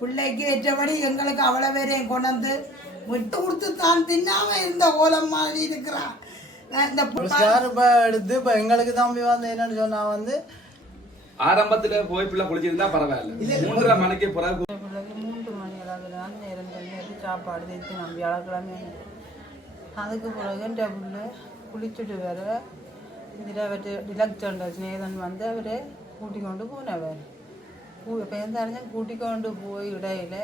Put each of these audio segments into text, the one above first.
பிள்ளைக்கு ஏற்றபடி எங்களுக்கு அவ்வளோ பேரையும் கொண்டு வந்து விட்டு கொடுத்து தான் தின்னாம இருந்த ஓலம் மாதிரி இருக்கிறான் இந்த இப்போ எடுத்து இப்போ எங்களுக்கு தம்பி வந்து என்னன்னு சொன்னா வந்து ஆரம்பத்துல போய் பிள்ளை குளிச்சிருந்தா பரவாயில்ல. மூன்றரை மணிக்கு பிறகு மூன்று மணி அளவில் தான் நேரம் சாப்பாடு தைத்து நம்ம வியாழக்கிழமை அதுக்கு பிறகு பிள்ளை குளிச்சுட்டு வர இதில் அவர்கிட்ட டிலக்சண்ட ஸ்நேகன் வந்து அவரை கூட்டி கொண்டு போனவர் கூ பேர்ந்தாருங்க கூட்டி கொண்டு போய் இடையில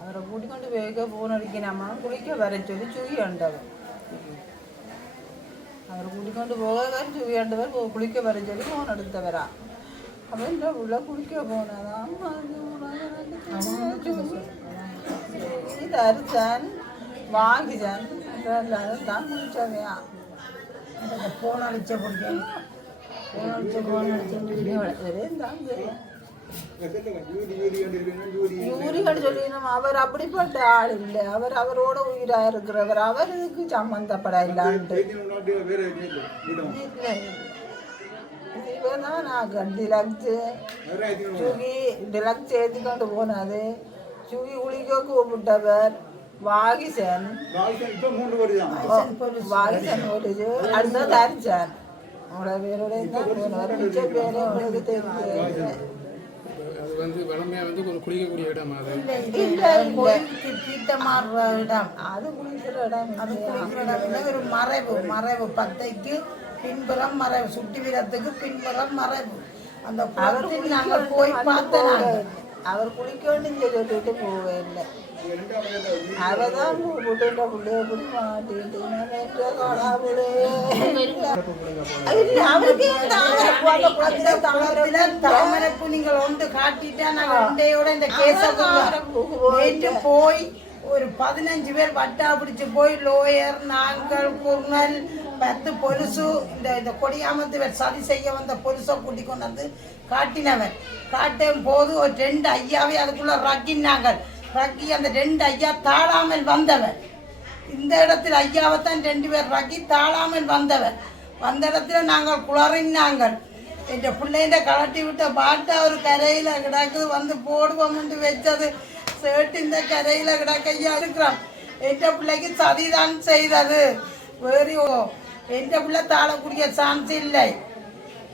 அவரை கூட்டி கொண்டு போய்க்க போன அடிக்கணுமா குளிக்க வர சொல்லி சுகி ஆண்டவர் அவர் கூட்டி கொண்டு போக சுகி ஆண்டவர் போ- குளிக்க வர சொல்லி போன் எடுத்தவரா அவன் இந்த உள்ள குளிக்க போனதான் தருத்தான் வாங்கிச்சான் தான் குளிச்சவையா போன அடிச்ச பிடிக்கும் சொல்லினோம் அவர் அப்படிப்பட்ட ஆள் இல்லை அவர் அவரோட உயிரா இருக்கிறவர் அவர் சம்பந்தப்பட இல்லான்ட்டு இல்லாண்டு நான் டிலக்ஸ் சுகி டிலக்ஸ் ஏற்றி கொண்டு சுகி குளிக்க கூப்பிட்டவர் அடுத்த தரிச்சான் அவ்வளோ பேரோட தான் போனவர் மிச்ச பேரே உங்களுக்கு தெரியும் அது வந்து வளமையாக வந்து கொஞ்சம் குளிக்கக்கூடிய இடம் அது இல்லை தீட்டமாடுற இடம் அது குளிக்கிற இடம் அது? குளிக்கிற இடம் இல்லை, ஒரு மறைவு மறைவு பத்தைக்கு பின்புறம் மறைவு சுட்டி வீரத்துக்கு பின்புறம் மறைவு அந்த நாங்கள் போய் பார்த்தோம். அவர் குளிக்கணும்னு சொல்லிட்டு போவே இல்லை. அவர் தான் கூப்பிட்டு பிள்ளைய போய் மாட்டிட்டு தாமரைப்பூ நீங்கள் ஒன்று காட்டிட்டா நாங்கள் ரெண்டையோட இந்த கேஸை போய் ஒரு பதினஞ்சு பேர் வட்டா பிடிச்சு போய் லோயர் நாங்கள் குர்னல் பத்து பொலுசு இந்த இந்த கொடியாமத்து சதி செய்ய வந்த பொலுசை கூட்டி கொண்டு வந்து காட்டினவர். காட்டும் போது ஒரு ரெண்டு ஐயாவே அதுக்குள்ள ரக்கினாங்க. ரக்கி அந்த ரெண்டு ஐயா தாழாமல் வந்தவர். இந்த இடத்தில் ஐயாவை தான் ரெண்டு பேர் ரக்கி தாழாமல் வந்தவர். வந்த இடத்துல நாங்கள் குளறினாங்கள் என் பிள்ளைகிட்ட கலட்டி விட்ட பாட்டு அவர் கரையில் கிடக்குது வந்து போடுவோம்னு வச்சது. சேட்டு இந்த கரையில் கிடக்கையா இருக்கிறான். என் பிள்ளைக்கு சதிதான் செய்தது. வேறு என் பிள்ளை தாழக்கூடிய சான்ஸ் இல்லை.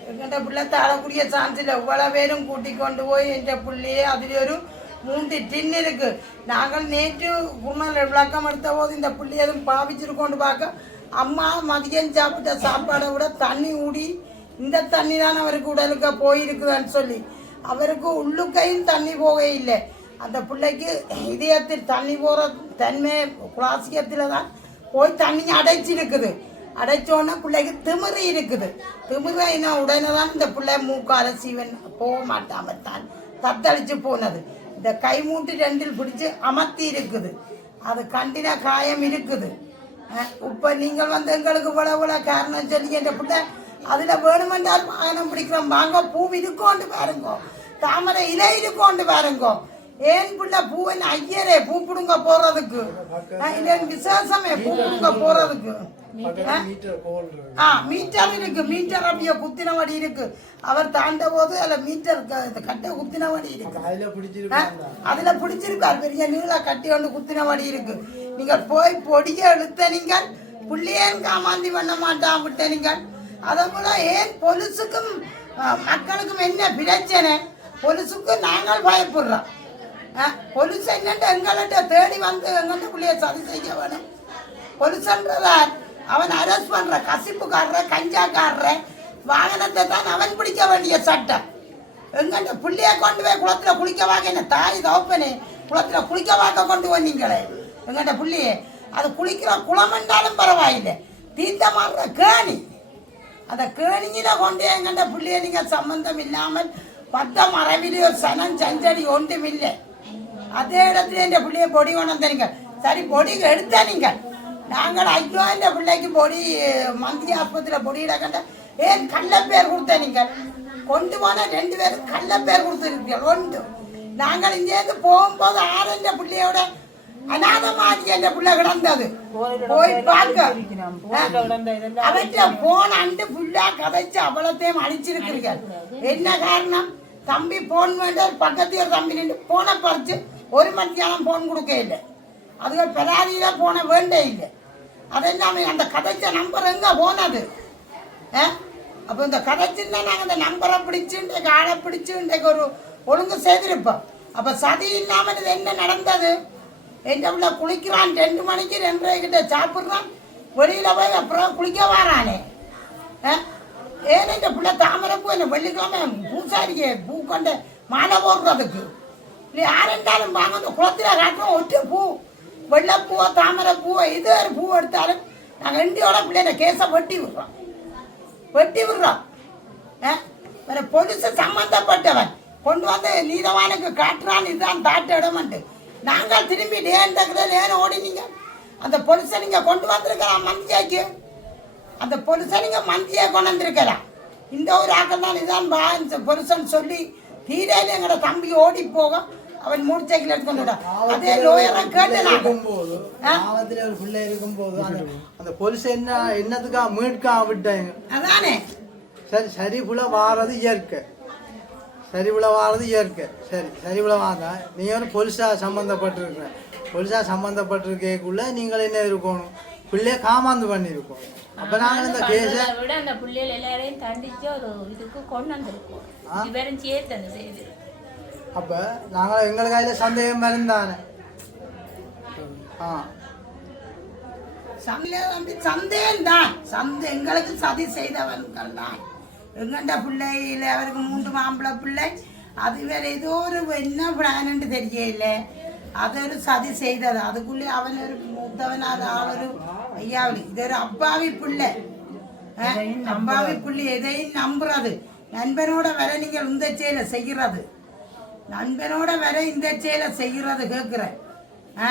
எங்கிட்ட பிள்ளை தாழக்கூடிய சான்ஸ் இல்லை. இவ்வளோ பேரும் கூட்டி கொண்டு போய் என்ற பிள்ளையே அதில் ஒரு மூன்று டின் இருக்கு. நாங்கள் நேற்று குணல் விளக்கம் எடுத்த போது இந்த பிள்ளை எதுவும் பாவிச்சிருக்கோண்டு பார்க்க அம்மா மதியம் சாப்பிட்ட சாப்பாடை விட தண்ணி ஊடி இந்த தண்ணி தான் அவருக்கு உடலுக்கு போயிருக்குதான்னு சொல்லி அவருக்கு உள்ளுக்கையும் தண்ணி போக இல்லை அந்த பிள்ளைக்கு இதயத்தில் தண்ணி போகிற தன்மை குலாசியத்தில் தான் போய் தண்ணி அடைச்சிருக்குது. அடைச்சோன்னே பிள்ளைக்கு திமிரு இருக்குது. திமிரைனா உடனே தான் இந்த பிள்ளை மூக்கால சீவன் போக மாட்டாம தான் தத்தளிச்சு போனது. இந்த கை மூட்டு ரெண்டில் பிடிச்சு அமர்த்தி இருக்குது. அது கண்டின காயம் இருக்குது. இப்போ நீங்கள் வந்து எங்களுக்கு இவ்வளோ இவ்வளோ காரணம் சொல்லி என்ற பிள்ளை அதில் வேணுமென்றால் வாகனம் பிடிக்கிறோம். வாங்க பூ இருக்கோண்டு பாருங்கோ. தாமரை இலை இருக்கோண்டு பாருங்கோ. ஏன் புள்ள பூவன் ஐயரே பூ பிடுங்க போறதுக்கு? இது விசேஷமே பூ பிடுங்க போறதுக்கு. ஆ? மீட்டர் இருக்கு. மீட்டர் அப்படியே குத்தினவடி இருக்கு. அவர் தாண்ட போது அதுல மீட்டர் கட்டை குத்தினவடி இருக்கு. அதில் பிடிச்சிருக்கார் பெரிய நீள கட்டி ஒன்று குத்தினபடி இருக்கு. நீங்கள் போய் பொடிய இழுத்த நீங்கள் புள்ளியேன் காமாந்தி பண்ண மாட்டான் விட்ட நீங்கள். அதே போல ஏன் பொலிசுக்கும் மக்களுக்கும் என்ன பிரச்சனை? பொலிசுக்கு நாங்கள் பயப்படுறோம். ஆ, என்னட்டு எங்கள்கிட்ட தேடி வந்து எங்கள்கிட்ட பிள்ளைய சதி செய்ய வேணும்? பொலிசன்றதார் அவன் அரெஸ்ட் பண்ணுற கசிப்புக்காரர கஞ்சாக்காரர வாகனத்தை தான் அவன் பிடிக்க வேண்டிய சட்டம். எங்கண்ட பிள்ளைய கொண்டு போய் குளத்தில் குளிக்க வாங்க என்ன தாய் தோப்பனே குளத்தில் குளிக்க வாக்க கொண்டு வந்தீங்களே எங்கண்ட பிள்ளையே அது குளிக்கிற குளம் என்றாலும் பரவாயில்லை. தீர்த்த மாறுற கேணி. அந்த கேணியில கொண்டு எங்கண்ட பிள்ளைய நீங்கள் சம்மந்தம் இல்லாமல் பத்த மரபிலே சனம் சஞ்சடி ஒன்றுமில்லை அதே இடத்துல இந்த பிள்ளைய பொடி கொண்டு வந்தீங்க சரி பொடி எடுத்த நீங்கள் நாங்கள் ஐயோ இந்த பிள்ளைக்கு பொடி மந்திய ஆஸ்பத்திரியில் பொடி இடக்கண்ட ஏன் கள்ள பேர் கொடுத்த நீங்கள் கொண்டு போன ரெண்டு பேரும் கள்ள பேர் கொடுத்துருக்கீர்கள் ஒன்று நாங்கள் இங்கேருந்து போகும்போது ஆரஞ்ச பிள்ளையோட அநாத மாதிரி என்ற பிள்ளை கிடந்தது. போய் பார்க்க. அவற்றை போன் அண்டு ஃபுல்லா கதைச்சு அவ்வளோத்தையும் அழிச்சிருக்கிறீர்கள். என்ன காரணம்? தம்பி போன் வேண்டாம் பக்கத்து தம்பி நின்று போனை பறிச்சு ஒரு மத்தியானம் போன் கொடுக்க இல்லை. அதுகள் பெறாதியில போன வேண்டே இல்லை. அதெல்லாம் அந்த கதைச்ச நம்பர் எங்கே போனது? அப்போ இந்த கதைச்சுன்னா நாங்கள் இந்த நம்பரை பிடிச்சு இன்றைக்கு ஆளை பிடிச்சு இன்றைக்கு ஒரு ஒழுங்கு செய்திருப்போம். அப்போ சதி இல்லாமல் இது என்ன நடந்தது? எந்த உள்ள குளிக்கிறான் ரெண்டு மணிக்கு ரெண்டரை கிட்ட சாப்பிட்றான் வெளியில் போய் அப்புறம் குளிக்க வரானே. ஆ? ஏன் இந்த பிள்ளை தாமரை பூ என்ன வெள்ளிக்கிழமை பூசாரிக்கு பூ கொண்டு மாலை போடுறதுக்கு? நீ யாரெண்டாலும் வாங்க அந்த குளத்தில் காட்டுறோம் ஒட்டு பூ வெள்ளைப்பூவோ தாமரை பூவோ இது ஒரு பூ எடுத்தாலும் நாங்கள் இண்டியோட பிள்ளைங்க கேஸை வெட்டி விடுறோம். வெட்டி விடுறோம். ஆ? வேற பொலிசு சம்மந்தப்பட்டவன் கொண்டு வந்து நீதவானுக்கு காட்டுறான் இதுதான் தாட்டு இடமன்ட்டு. நாங்கள் திரும்பி லேன் தக்குறது ஓடினீங்க அந்த பொலிசை நீங்கள் கொண்டு வந்திருக்கலாம் மந்தியாக்கு அந்த பொலிசை நீங்கள் மந்தியை கொண்டு வந்திருக்கலாம் இந்த ஒரு ஆக்கள் தான் இதான் பா பொலிசன் சொல்லி தீரையில் எங்களோட தம்பி ஓடி போகும். அவன் மூணு சைக்கிள் எடுத்துக்கொண்டு விடான். அதே லோயரை கேட்டு நான். இருக்கும்போது ஆபத்துல ஒரு பிள்ளை இருக்கும்போது அந்த அந்த பொலிசு என்ன என்னத்துக்கா மீட்கா விட்டாங்க? அதானே. சரி சரி புல வாரது இயற்கை. சரி புல வாரது இயற்கை. சரி சரி புல வாங்க நீ வந்து பொலிசா சம்மந்தப்பட்டிருக்க பொலிசா சம்மந்தப்பட்டிருக்கக்குள்ள நீங்கள் என்ன இருக்கணும்? பிள்ளைய காமாந்து பண்ணியிருக்கோம் அப்போ நாங்கள் இந்த கேஸை விட அந்த புள்ளைகள் எல்லாரையும் தண்டிச்சு ஒரு இதுக்கு கொண்டு வந்திருக்கோம். இவரும் சேர்த்து அந்த செய்து. அப்போ நாங்கள் எங்கள் கையில் சந்தேகம் இருந்தானே ஆ. சந்தேகம் சந்தேகம் தான் சந்தே எங்களுக்கு சதி செய்தவன்கள் தான் எங்கண்ட பிள்ளையில அவருக்கு மூன்று மாம்பழ பிள்ளை. அது வேற ஏதோ ஒரு என்ன பிளான்னு தெரியல. அது ஒரு சதி செய்தது. அதுக்குள்ளே அவன் ஒரு மூத்தவனாக ஆள் ஒரு ஐயாவளி இது ஒரு அப்பாவி பிள்ளை. அப்பாவி புள்ளி எதையும் நம்புறது. நண்பனோட வர நீங்கள் இந்த செயலை செய்கிறது. நண்பனோட வர இந்த செயலை செய்கிறது கேட்குறேன். ஆ?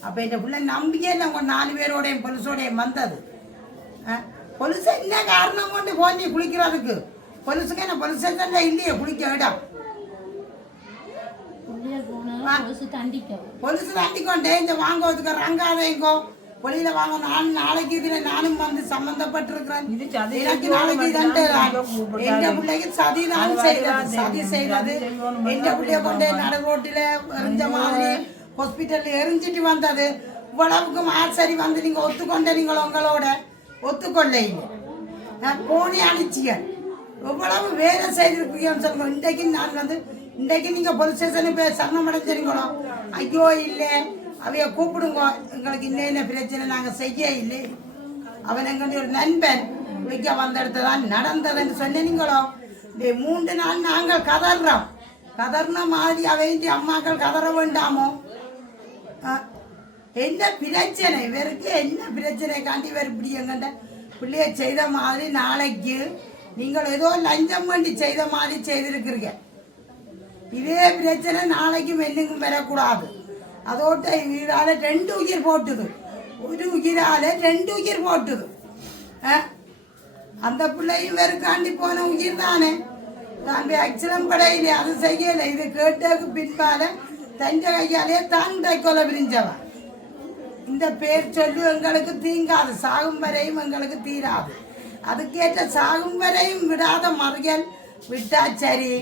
அப்போ இந்த பிள்ளை நம்பியே உங்கள் நாலு பேரோடையும் பொலிசோடையும் வந்தது. பொலிச என்ன காரணம் கொண்டு போய் குளிக்கிறதுக்கு? பொலிசுக்கு என்ன பொலிச தான் இல்லையே குளிக்க இடம் பொலிசு தாண்டி கொண்டே இந்த வாங்குவதுக்கு ரங்காதைங்கோ. வெளியில வாங்க நான் நாளைக்கு இதுல நானும் வந்து சம்பந்தப்பட்டிருக்கிறேன். எனக்கு நாளைக்கு கூப்பிட்டாரு. எந்த பிள்ளைக்கு சதி தான் வரைதான் சதி செய்வோம் எந்த பிள்ளைய கொண்டு நடு ரோட்டில எரிஞ்ச மாதிரி ஹாஸ்பிட்டல்ல எரிஞ்சிட்டு வந்தது. இவ்வளவுக்கும் ஆசரி வந்து நீங்க ஒத்துக்கொண்ட நீங்கள் உங்களோட? ஒத்துக்கொள்ளைங்க நான் போனே அனுச்சிய எவ்வளவு வேலை செய்திருக்கீங்கன்னு சொல்லுங்க. இன்றைக்கு நான் வந்து இன்றைக்கு நீங்க போலீஸ் ஸ்டேஷனுக்கு போய் சரணம் அடைஞ்சிருங்களோ ஐயோ இல்லை. அவைய கூப்பிடுங்க. எங்களுக்கு இன்ன பிரச்சனை? நாங்க செய்ய இல்லை. அவன் எங்களுடைய ஒரு நண்பன். வைக்க வந்த இடத்துல தான் நடந்ததுன்னு சொன்னீங்களோ? இந்த மூன்று நாள் நாங்கள் கதறோம் கதறின மாதிரி அவையின் அம்மாக்கள் கதற வேண்டாமோ? என்ன பிரச்சனை? இவருக்கு என்ன பிரச்சனை? காண்டி இவர் இப்படி எங்கிட்ட பிள்ளைய செய்த மாதிரி நாளைக்கு நீங்கள் ஏதோ லஞ்சம் வேண்டி செய்த மாதிரி செய்திருக்கிறீங்க. இதே பிரச்சனை நாளைக்கும் என்னுக்கும் வரக்கூடாது. அதோட்ட இதால ரெண்டு உயிர் போட்டுது ஒரு உயிரால ரெண்டு உயிர் போட்டுது ஆ? அந்த பிள்ளையும் வெறுக்காண்டி போன உயிர் தானே நான் அக்ஷரம் படையிலே அது செய்யலை இது கேட்டதுக்கு பின்பால தஞ்ச கையாலே தான் கொலை பிரிஞ்சவன் இந்த பேர் சொல்லி எங்களுக்கு தீங்காது சாகும் வரையும் எங்களுக்கு தீராது அதுக்கேற்ற சாகும் வரையும் விடாத மறியல் விட்டா சரி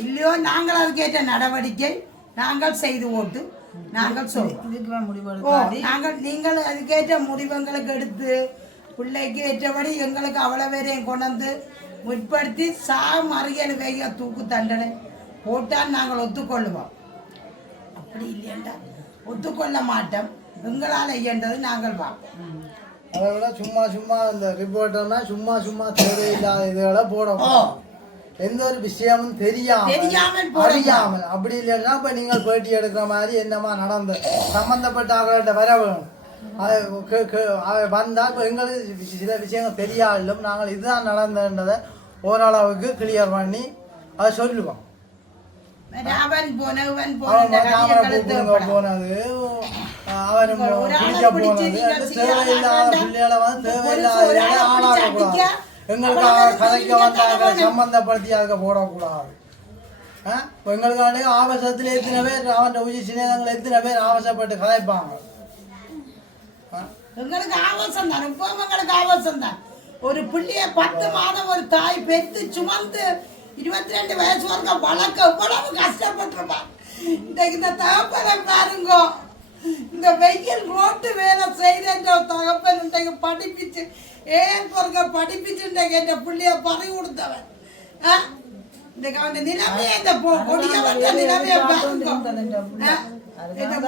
இல்லையோ நாங்கள் அதுக்கேற்ற நடவடிக்கை நாங்கள் செய்து ஓட்டு நாங்கள் சொல்லுவோம் நாங்கள் நீங்கள் அதுக்கேற்ற முடிவுங்களுக்கு எடுத்து பிள்ளைக்கு ஏற்றபடி எங்களுக்கு அவ்வளோ பேரையும் கொண்டு வந்து முற்படுத்தி சா மறியல் வேக தூக்கு தண்டனை. போட்டால் நாங்கள் ஒத்துக்கொள்ளுவோம். அப்படி இல்லையண்டா. ஒத்துக்கொள்ள மாட்டோம். எங்களால் இயன்றது நாங்கள் பார்ப்போம். அதை விட சும்மா சும்மா இந்த ரிப்போர்ட்டர்னா சும்மா சும்மா தேவையில்லாத இதுகளை போட ஓ எந்த ஒரு விஷயமும் தெரியாம தெரியாமல் அறியாமல். அப்படி இல்லைன்னா இப்ப நீங்கள் பேட்டி எடுக்கிற மாதிரி என்னமா நடந்த? சம்பந்தப்பட்ட அவர்கள்ட்ட வர வேணும். அது கே- கே- அது வந்தா இப்ப எங்களுக்கு சில விஷயங்கள் தெரியாலும் நாங்கள் இதுதான் நடந்ததுன்றதை ஓரளவுக்கு கிளியர் பண்ணி அதை சொல்லுவோம். அவன் போனவன் போன அவன் வைப்படாது. போனது போனது தேவையில்லாத. பிள்ளைகளை வந்து தேவையில்லாத ஒரு ஆளை இதுகளை பிடிச்சு ஆளாக்கக்கூடாது அடிக்க, எங்களுக்கு அவ்வளவு கதைக்க வந்தாங்க. சம்பந்தப்படுத்தி அதுக்கு போடக்கூடாது? இப்ப எங்களுக்காண்டி ஆவேசத்தில் எத்தனை பேர் அவன் உச்சி சின்னங்கள் எத்தனை பேர் ஆவேசப்பட்டு கதைப்பாங்க? எங்களுக்கு ஆபாசம் தான் இப்போ எங்களுக்கு ஆபாசம் தான் ஒரு பிள்ளைய பத்து மாதம் ஒரு தாய் பெத்து சுமந்து இருபத்தி ரெண்டு வயசு வரைக்கும் வளர்க்க எவ்வளவு கஷ்டப்பட்டிருப்பான் இன்றைக்கு இந்த தகப்பனை பாருங்க இந்த வெயில் ரோட்டு வேலை செய்த தகப்பன் இன்றைக்கு படிப்பிச்சு ஏன் பிறகு படிப்பிச்சு கேட்ட என் பிள்ளைய பறி கொடுத்தவன்? ஆ? இன்றைக்கு அவன் நிலைமையை இந்த பொ- கொடியவன் நிலைமையை பாருங்க.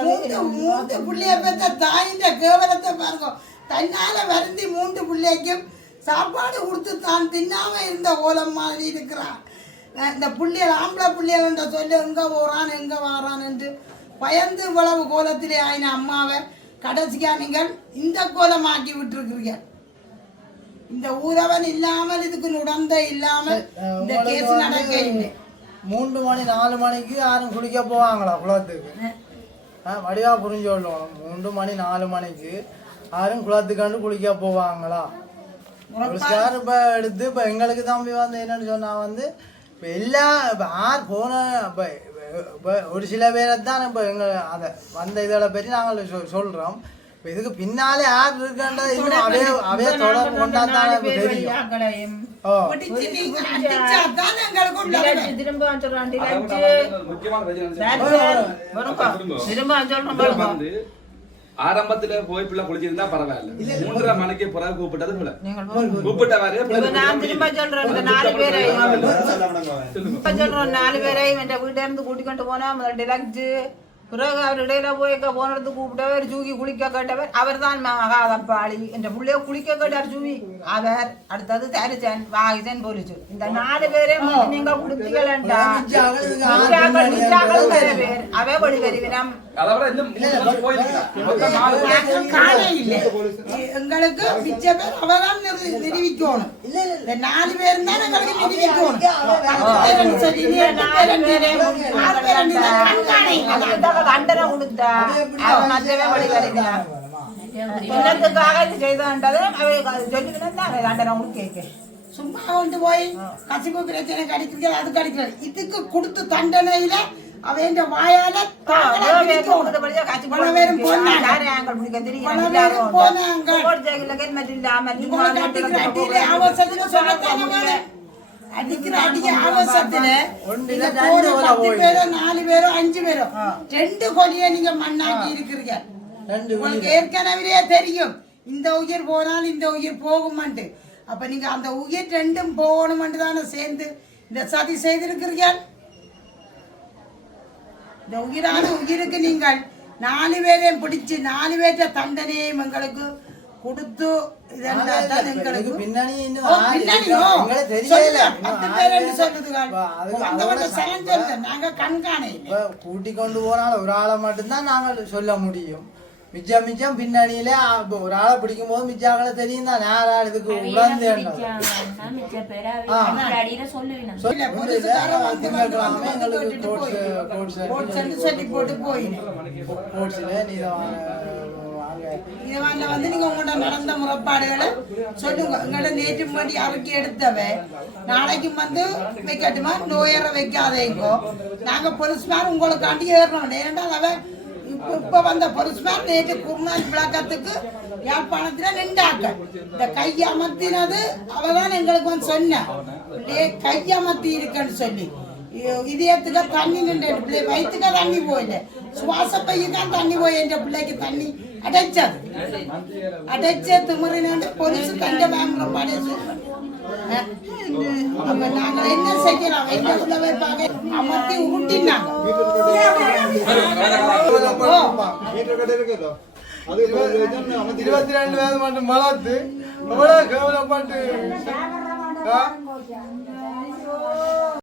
மூன்று மூன்று புள்ளைய பெற்ற தாயின் கேவலத்தை பாருங்க. தன்னால வருந்தி மூன்று பிள்ளைக்கும் சாப்பாடு கொடுத்து தான் தின்னாம இருந்த ஓலம் மாதிரி இருக்கிறான். அஹ் இந்த புள்ளைகள் ஆம்பளை புள்ளைகள் சொல்லி எங்க போறான் எங்க வாரான் என்று பயந்து இவ்வளவு கோலத்திலே ஆயின அம்மாவை கடைசியா நீங்கள் இந்த கோலமாக்கி விட்டுருக்கிறீங்க இந்த ஊரவன் இல்லாமல் இதுக்கு நுடந்த இல்லாமல் இந்த கேஸ் நடக்க மூன்று மணி நாலு மணிக்கு யாரும் குளிக்க போவாங்களா குளத்துக்கு? வடிவா புரிஞ்சு சொல்லணும் மூன்று மணி நாலு மணிக்கு யாரும் குளத்துக்காண்டு குளிக்க போவாங்களா? ஸ்டார் இப்போ எடுத்து இப்போ எங்களுக்கு தம்பி வந்து என்னன்னு சொன்னா வந்து இப்போ எல்லா இப்போ யார் போன இப்போ இப்போ ஒரு சில பேரை தான் இப்போ எங்கள் அதை வந்த இதில் பற்றி நாங்கள் சொல் சொல்கிறோம் இதுக்கு பின்னாலே யார் இருக்கின்றது இன்னும் அவே அவே தொடர்பு கொண்டா தான் இப்போ தெரியும். ஆரம்பத்துல போய் பிள்ளை குளிச்சிருந்தா பரவாயில்ல. மூன்றரை மணிக்கு பிறகு கூப்பிட்டது பிள்ளை. கூப்பிட்டவாரு நான் திரும்ப சொல்றேன் நாலு பேரை இப்ப சொல்றோம் நாலு பேரையும் என் வீட்டை இருந்து கூட்டிக்கொண்டு போனா டிலக்ஸ் பிறகு அவர் இடையில போய் இங்க போனது கூப்பிட்டவர் ஜூகி குளிக்க கேட்டவர். அவர் தான் மகாதப்பாளி என்ற பிள்ளைய குளிக்க கேட்டார் ஜூவி அவர் அடுத்தது தரிசன் வாகிதன் போலிச்சு. இந்த நாலு பேரையும் நீங்க குடுத்தீங்களா பேர். அவை வழி வருவினம். எங்களுக்கு மிச்ச பேர் அவதான் நிரூபிக்கணும். இந்த நாலு பேர் தான் எங்களுக்கு நிரூபிக்கணும். தண்டனை கொடுத்தா அவன் மற்றவே வழி வருவினம் என்னத்துக்காக இது செய்தோன்றது அவை சொல்லிக்கணும் அவை தண்டனை உங்களுக்கு கேட்க சும்மா கொண்டு போய் கசிப்பு பிரச்சனை கடிக்கிறது அது கடிக்கிறது இதுக்கு கொடுத்த தண்டனையில அவன் வாயால போனாங்க. சொல்லத்தானே அடிக்கிற அடிக்க ரெண்டு கொலை பத்து. பேரோ நாலு பேரோ அஞ்சு பேரோ. ரெண்டு கொலையை நீங்க மண்ணாக்கி இருக்கிறீங்க. ரெண்டு உங்களுக்கு ஏற்கனவே தெரியும். இந்த உயிர் போனால் இந்த உயிர் போகுமான்ட்டு. அப்ப நீங்க அந்த உயிர் ரெண்டும் போகணுமென்று தானே சேர்ந்து இந்த சதி செய்திருக்கிறீர்கள் இந்த உயிரான உயிருக்கு நீங்கள் நாலு பேரையும் பிடிச்சு நாலு பேர்த்த தண்டனையும் எங்களுக்கு கொடுத்து கூட்டி கொண்டு போனால் ஒரு ஆளை மட்டும்தான் நாங்கள் சொல்ல முடியும். மிச்சம் மிச்சம் பின்னணியிலே ஒரு ஆளை பிடிக்கும் போது மிச்சம் ஆளை தெரியும் தான். யார் இதுக்கு வந்து வந்து வந்து வந்து கேட்டுட்டு இதனால வந்து நீங்க உங்களோட நடந்த முறைப்பாடுகளை சொல்லுங்க. எங்களோட நேற்று முன்னாடி அறிக்கை எடுத்தவ நாளைக்கு வந்து வைக்கட்டுமா? நோயற வைக்காதேங்கோ. நாங்க பொலிஸ்மார் உங்களுக்காண்டி ஏறணும். ஏன்னா அவ இப்ப இப்போ வந்த பொலிஸ்மார் நேற்று குருநாள் விளக்கத்துக்கு யாழ்ப்பாணத்துல நின்றாங்க. இந்த கையமர்த்தினது அவதான் எங்களுக்கு வந்து சொன்ன. பிள்ளைய கையமர்த்தி இருக்குன்னு சொல்லி. இ- இதயத்துக்கு தண்ணி நின்று பிள்ளை வயிற்றுக்கு தண்ணி போயில. சுவாச பையுதான் தண்ணி போய் என்ற பிள்ளைக்கு தண்ணி அடைச்சது அடைச்ச திமிரினாண்டு போலீஸ் தண்ட மேம்ல படைச்சு அப்ப நாங்க என்ன செய்யலாம் எங்க உள்ளவை பார்க்க அமர்த்தி உருட்டினாங்க இருபத்தி ரெண்டு பேர் மட்டும் வளர்த்து எவ்வளவு கேவலப்பட்டு ஆ?